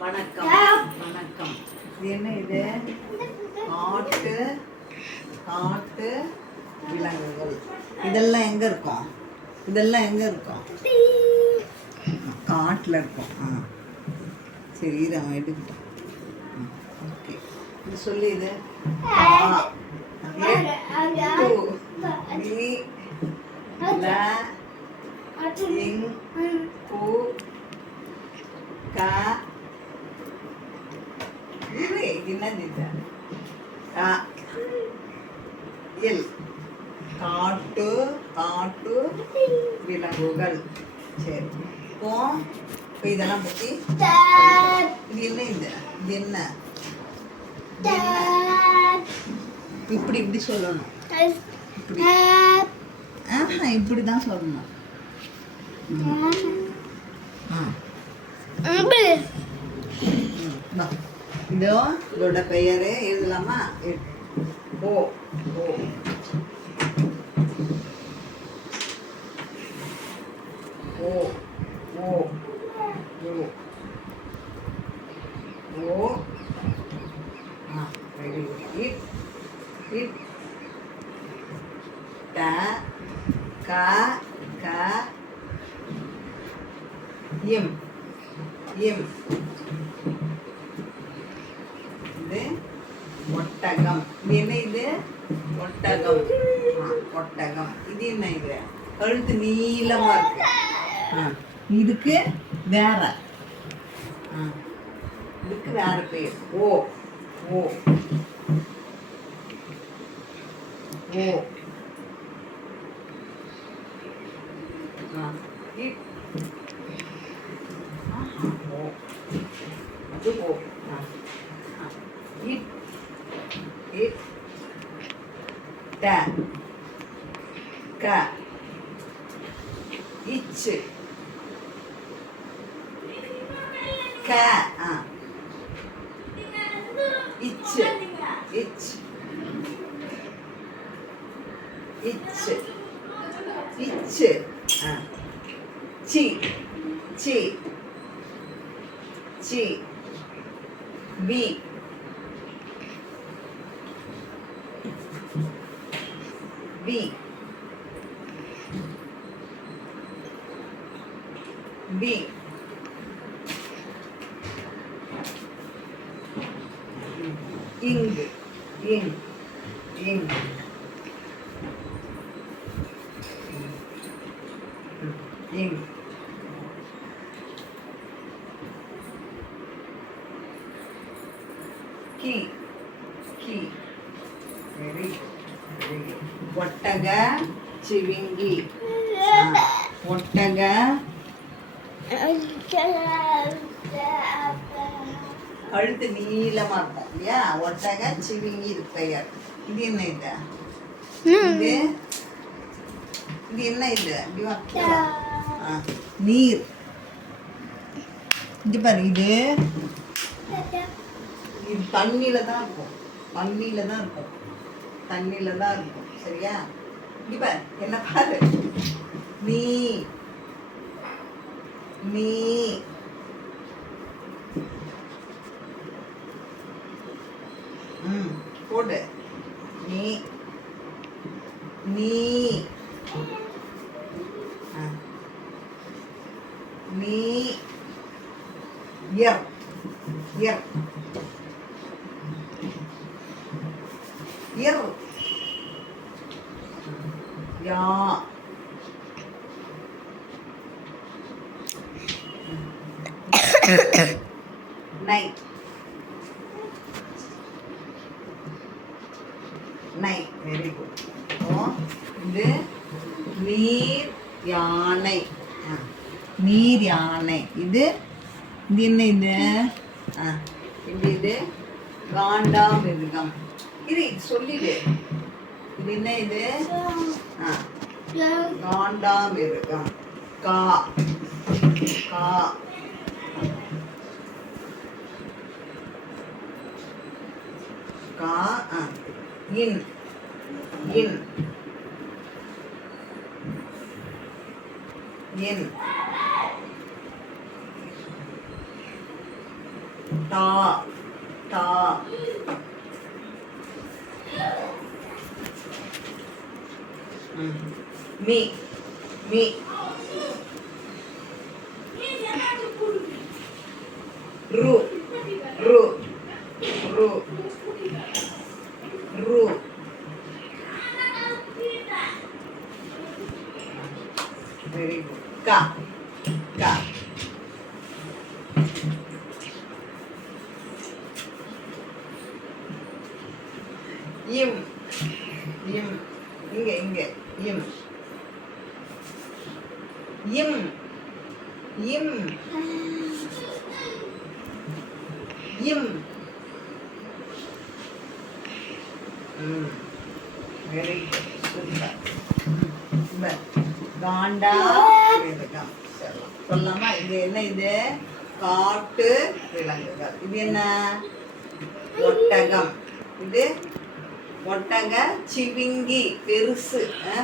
வணக்கம் வணக்கம். இது என்ன? இது காட்டு காட்டு விலங்குகள். இதெல்லாம் எங்கே இருக்கும்? இதெல்லாம் எங்கே இருக்கும்? காட்டில் இருக்கும். சரி, இதை அவன் எடுக்கிட்டான். ஓகே, இது சொல்லி இது காட்டு காட்டு விலங்குகள். சரி, இப்போ இதெல்லாம் பற்றி இது என்ன? இது என்ன? இப்படி இப்படி சொல்லணும். இப்படி இப்படி தான் சொல்லணும். இதோ இதோட பெயரு எழுதலாமா? ஓ ஓ ஓ ஓ ஓ ஓ வெரி குட். இட் ட க க இம் இம். இது ஒட்டகம். இது என்ன? இது ஒட்டகம். ஒட்டகம். இது என்ன? இது கழுத்து நீளமா இருக்கு. இதுக்கு வேற இதுக்கு வேற பேர். ஓ ஓ ஓ அது ஓ. இட் இட் ட க இச்சு க இச்சு இச் இச்சு இச்சு சி சி சி பி பி பி இங் இங் இங் இங் கி கி. Very very. ஒட்டக சிவிங்கி. ஒட்டக கழுத்து நீளமா இருக்கும் இல்லையா? ஒட்டக சிவிங்கி இது பெயர். இது என்ன? இது இது என்ன? இது நீர். இது பாரு, இது இது தண்ணியில தான் இருக்கும். தண்ணியில தான் இருக்கும். தண்ணியில தான் இருக்கும். சரியா? இது பாரு, என்ன பாரு? நீ நீ போடு. நீ நீ நீ எர் எர் எர் யா நை நை. Very good. இது நீர் யானை. நீர் யானை. இது இது என்ன? இது இது காண்டாமிருகம். இது சொல்லிடு. இது என்ன? இது காண்டாமிருகம். கா கா கா இன் இன் இன் தா தா மீ மீ ரு ரு ரு ரு வெரி குட் கா கா இம் இம் இங்க இங்க இம் இம் இம் இம் வெரி குட் சூப்பர் காண்டா மிருகம் சொல்லலாமா இது என்ன இது காட்டு விலங்குகள் இது என்ன ஒட்டகம் இது ஒட்டக சிவிங்கி பெருசு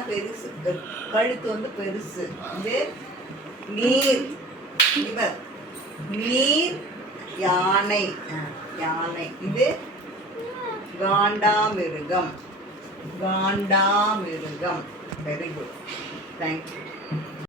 பெருசு கழுத்து வந்து பெருசு இது நீர் இவர் நீர் யானை யானை இது காண்டாமிருகம் காண்டாமிருகம் வெரி குட் தேங்க்யூ